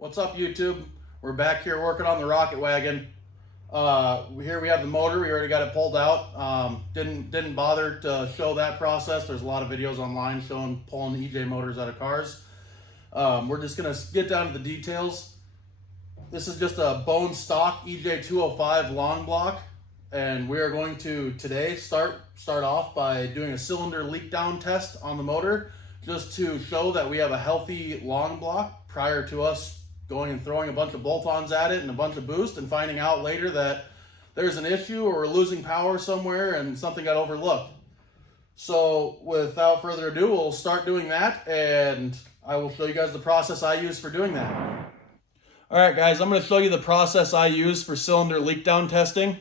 What's up, YouTube? We're back here working on the Rocket Wagon. Here we have the motor. We already got it pulled out. Didn't bother to show that process. There's a lot of videos online showing pulling EJ motors out of cars. We're just gonna get down to the details. This is just a bone stock EJ205 long block, and we are going to today start off by doing a cylinder leak down test on the motor, just to show that we have a healthy long block prior to us going and throwing a bunch of bolt-ons at it and a bunch of boost and finding out later that there's an issue or we're losing power somewhere and something got overlooked. So without further ado, we'll start doing that, and I will show you guys the process I use for doing that. All right, guys, I'm going to show you the process I use for cylinder leak down testing.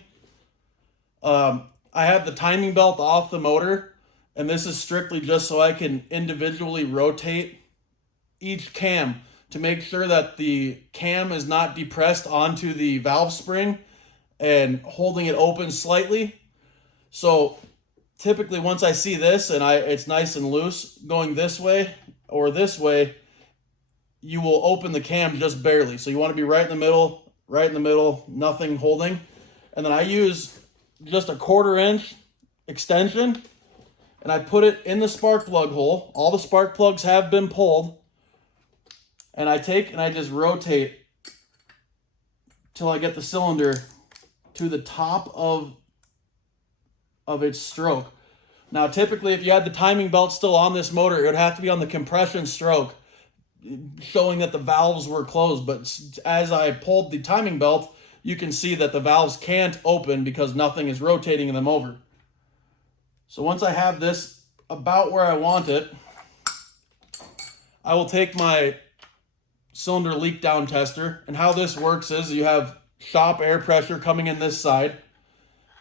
I have the timing belt off the motor, and this is strictly just so I can individually rotate each cam to make sure that the cam is not depressed onto the valve spring and holding it open slightly. So typically once I see this and it's nice and loose going this way or this way, you will open the cam just barely. So you want to be right in the middle, nothing holding. And then I use just a 1/4 inch extension, and I put it in the spark plug hole. All the spark plugs have been pulled. And I take and I just rotate till I get the cylinder to the top of its stroke. Now, typically, if you had the timing belt still on this motor, it would have to be on the compression stroke, showing that the valves were closed. But as I pulled the timing belt, you can see that the valves can't open because nothing is rotating them over. So once I have this about where I want it, I will take my cylinder leak down tester, and how this works is you have shop air pressure coming in this side,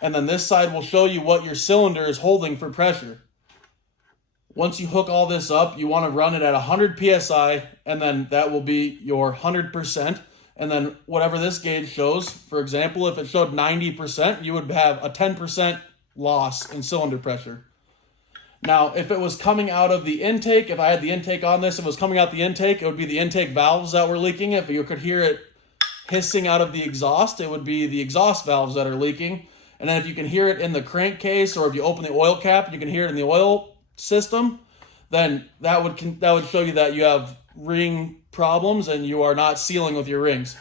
and then this side will show you what your cylinder is holding for pressure. Once you hook all this up, you want to run it at 100 psi, and then that will be your 100%. And then whatever this gauge shows, for example, if it showed 90%, you would have a 10% loss in cylinder pressure. Now, if it was coming out of the intake, if I had the intake on this, if it was coming out the intake, it would be the intake valves that were leaking. If you could hear it hissing out of the exhaust, it would be the exhaust valves that are leaking. And then if you can hear it in the crankcase, or if you open the oil cap, you can hear it in the oil system, then that would show you that you have ring problems and you are not sealing with your rings.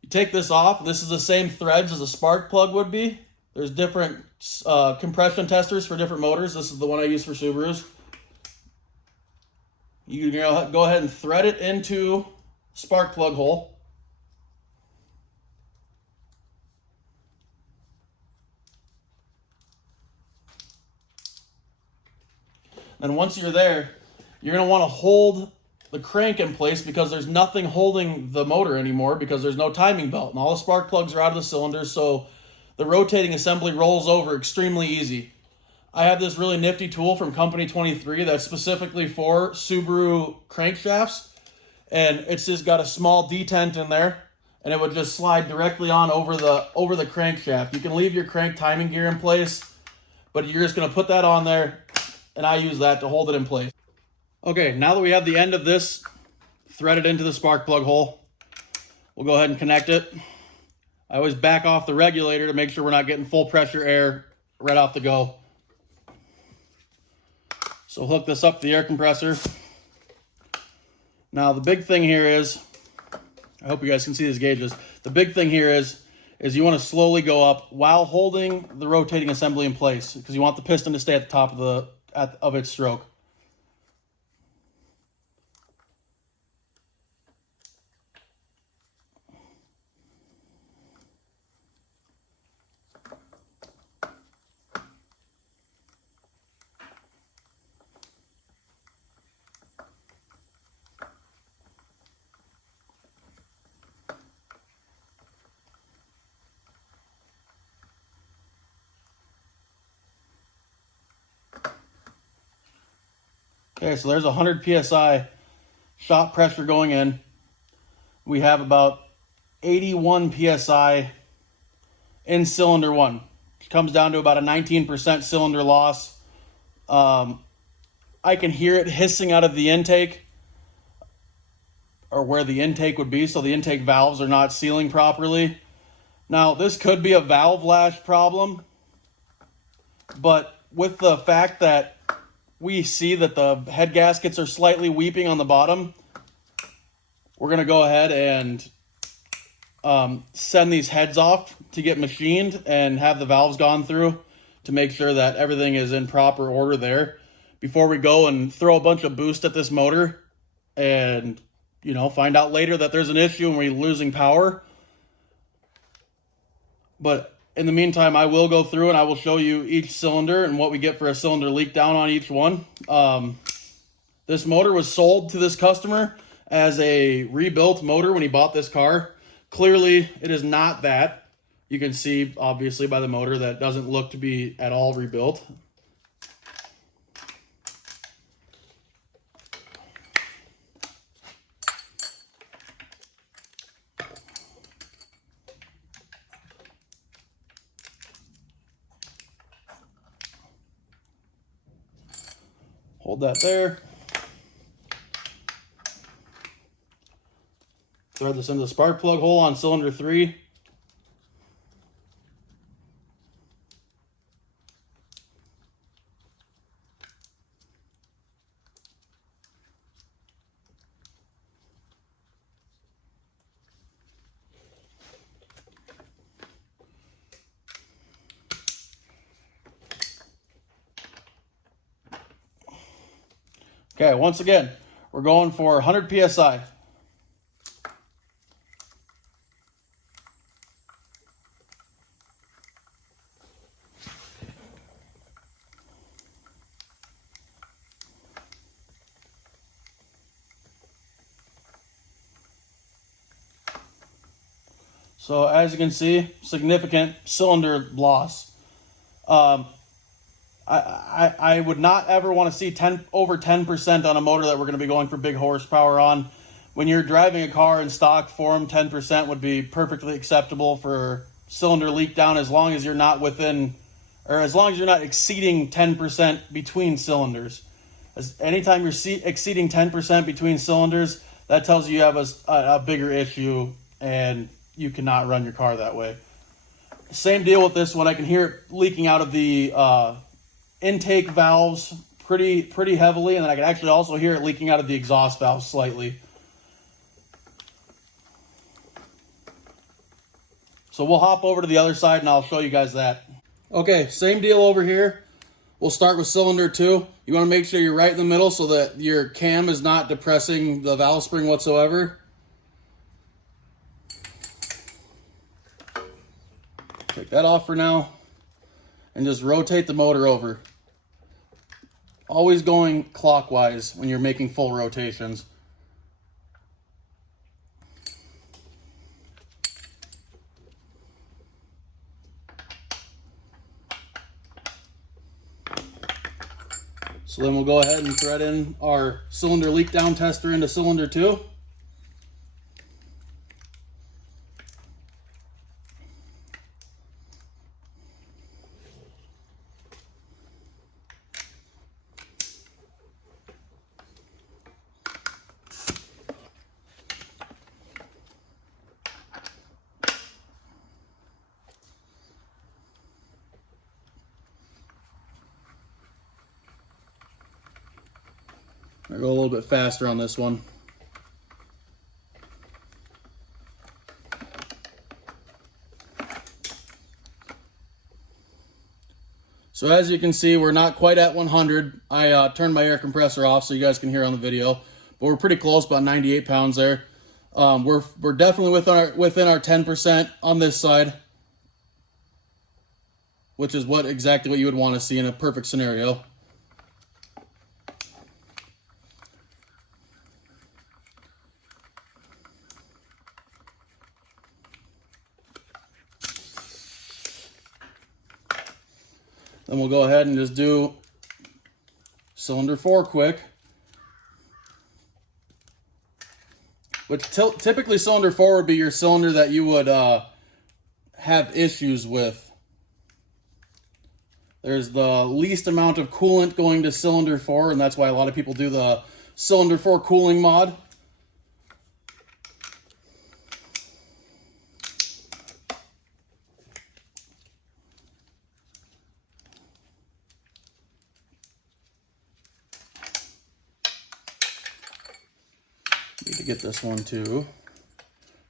You take this off. This is the same threads as a spark plug would be. There's different compression testers for different motors. This is the one I use for Subarus. You can go ahead and thread it into spark plug hole. And once you're there, you're going to want to hold the crank in place because there's nothing holding the motor anymore because there's no timing belt. And all the spark plugs are out of the cylinder, so the rotating assembly rolls over extremely easy. I have this really nifty tool from Company 23 that's specifically for Subaru crankshafts, and it's just got a small detent in there, and it would just slide directly on over the crankshaft. You can leave your crank timing gear in place, but you're just going to put that on there, and I use that to hold it in place. Okay, now that we have the end of this threaded into the spark plug hole, we'll go ahead and connect it. I always back off the regulator to make sure we're not getting full pressure air right off the go. So hook this up to the air compressor. Now the big thing here is, I hope you guys can see these gauges. The big thing here is you want to slowly go up while holding the rotating assembly in place because you want the piston to stay at the top of its stroke. Okay, so there's 100 psi shop pressure going in. We have about 81 psi in cylinder one. It comes down to about a 19% cylinder loss. I can hear it hissing out of the intake. or where the intake would be, so the intake valves are not sealing properly. Now, this could be a valve lash problem, but with the fact that we see that the head gaskets are slightly weeping on the bottom, we're going to go ahead and send these heads off to get machined and have the valves gone through to make sure that everything is in proper order there before we go and throw a bunch of boost at this motor and, you know, find out later that there's an issue and we're losing power. But in the meantime, I will go through and I will show you each cylinder and what we get for a cylinder leak down on each one. This motor was sold to this customer as a rebuilt motor when he bought this car. Clearly, it is not that. You can see, obviously, by the motor that doesn't look to be at all rebuilt. Hold that there. Thread this into the spark plug hole on cylinder 3. Okay, once again, we're going for 100 PSI. So as you can see, significant cylinder loss. I would not ever want to see over 10% on a motor that we're going to be going for big horsepower on. When you're driving a car in stock form, 10% would be perfectly acceptable for cylinder leak down as long as you're not within, or as long as you're not exceeding 10% between cylinders. Anytime you're exceeding 10% between cylinders, that tells you have a bigger issue and you cannot run your car that way. Same deal with this one. I can hear it leaking out of the intake valves pretty heavily, and then I can actually also hear it leaking out of the exhaust valves slightly. So we'll hop over to the other side and I'll show you guys that. Okay, same deal over here. We'll start with cylinder 2. You want to make sure you're right in the middle so that your cam is not depressing the valve spring whatsoever. Take that off for now and just rotate the motor over. Always going clockwise when you're making full rotations. So then we'll go ahead and thread in our cylinder leak down tester into cylinder 2. I'll go a little bit faster on this one. So as you can see, we're not quite at 100. I turned my air compressor off so you guys can hear on the video, but we're pretty close, about 98 pounds there. We're definitely within our 10% on this side, which is exactly what you would want to see in a perfect scenario. Then we'll go ahead and just do cylinder 4 quick. Which typically cylinder 4 would be your cylinder that you would have issues with. There's the least amount of coolant going to cylinder 4, and that's why a lot of people do the cylinder 4 cooling mod. get this one to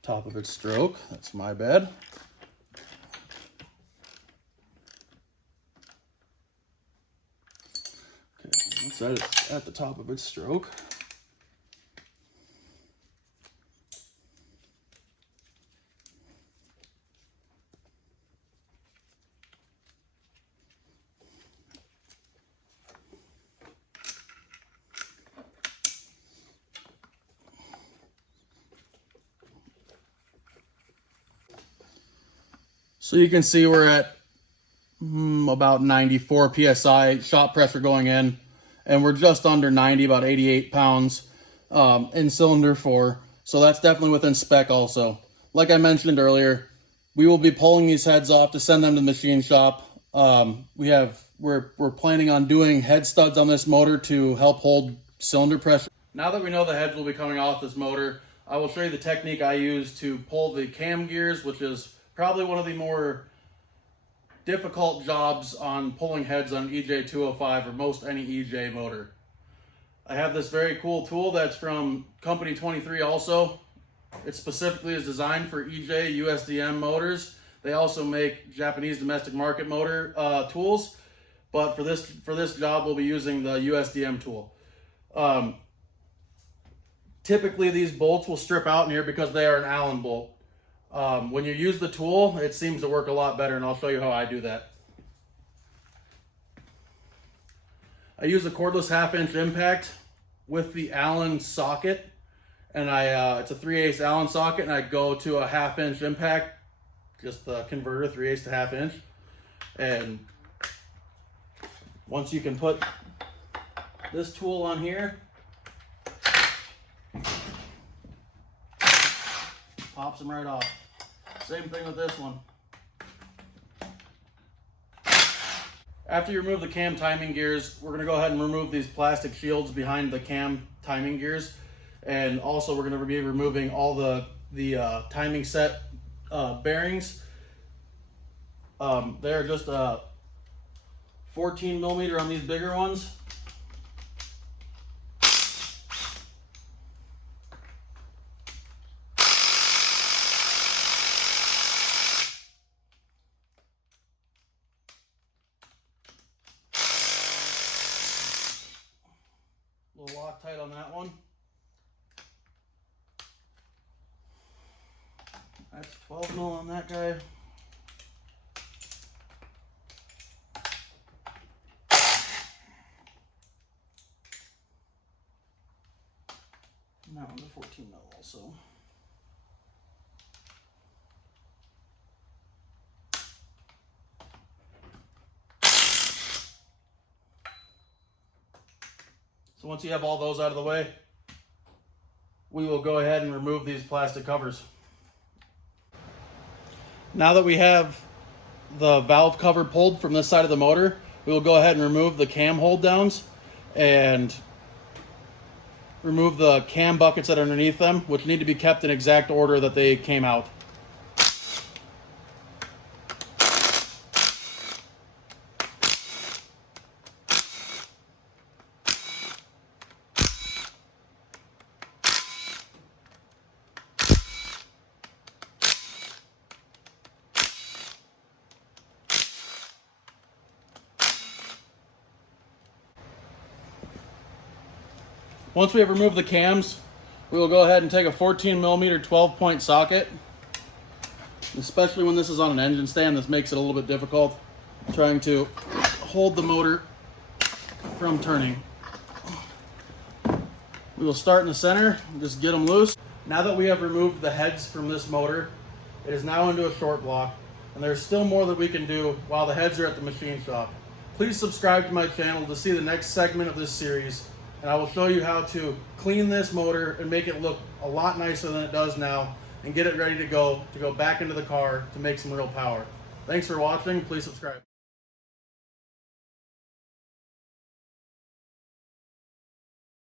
top of its stroke. That's my bad. Okay, once that is at the top of its stroke, so you can see we're at about 94 PSI shot pressure going in, and we're just under 90, about 88 pounds in cylinder 4. So that's definitely within spec also. Like I mentioned earlier, we will be pulling these heads off to send them to the machine shop. We're planning on doing head studs on this motor to help hold cylinder pressure. Now that we know the heads will be coming off this motor, I will show you the technique I use to pull the cam gears, which is probably one of the more difficult jobs on pulling heads on EJ205 or most any EJ motor. I have this very cool tool that's from Company 23 also. It specifically is designed for EJ USDM motors. They also make Japanese domestic market motor tools, but for this job we'll be using the USDM tool. Typically these bolts will strip out in here because they are an Allen bolt. When you use the tool, it seems to work a lot better, and I'll show you how I do that. I use a cordless 1/2" impact with the Allen socket, and it's a 3/8 Allen socket, and I go to a 1/2" impact, just the converter, 3/8 to 1/2". And once you can put this tool on here, pops them right off. Same thing with this one. After you remove the cam timing gears, we're going to go ahead and remove these plastic shields behind the cam timing gears. And also we're going to be removing all the timing set bearings. They're just 14 millimeter on these bigger ones. A little Loctite on that one. That's 12 mil on that guy. And that one's a 14 mil also. So once you have all those out of the way, we will go ahead and remove these plastic covers. Now that we have the valve cover pulled from this side of the motor, we will go ahead and remove the cam hold downs and remove the cam buckets that are underneath them, which need to be kept in exact order that they came out. Once we have removed the cams, we will go ahead and take a 14 millimeter 12-point socket. Especially when this is on an engine stand, this makes it a little bit difficult trying to hold the motor from turning. We will start in the center and just get them loose. Now that we have removed the heads from this motor, it is now into a short block, and there's still more that we can do while the heads are at the machine shop. Please subscribe to my channel to see the next segment of this series, and I will show you how to clean this motor and make it look a lot nicer than it does now and get it ready to go back into the car to make some real power. Thanks for watching. Please subscribe.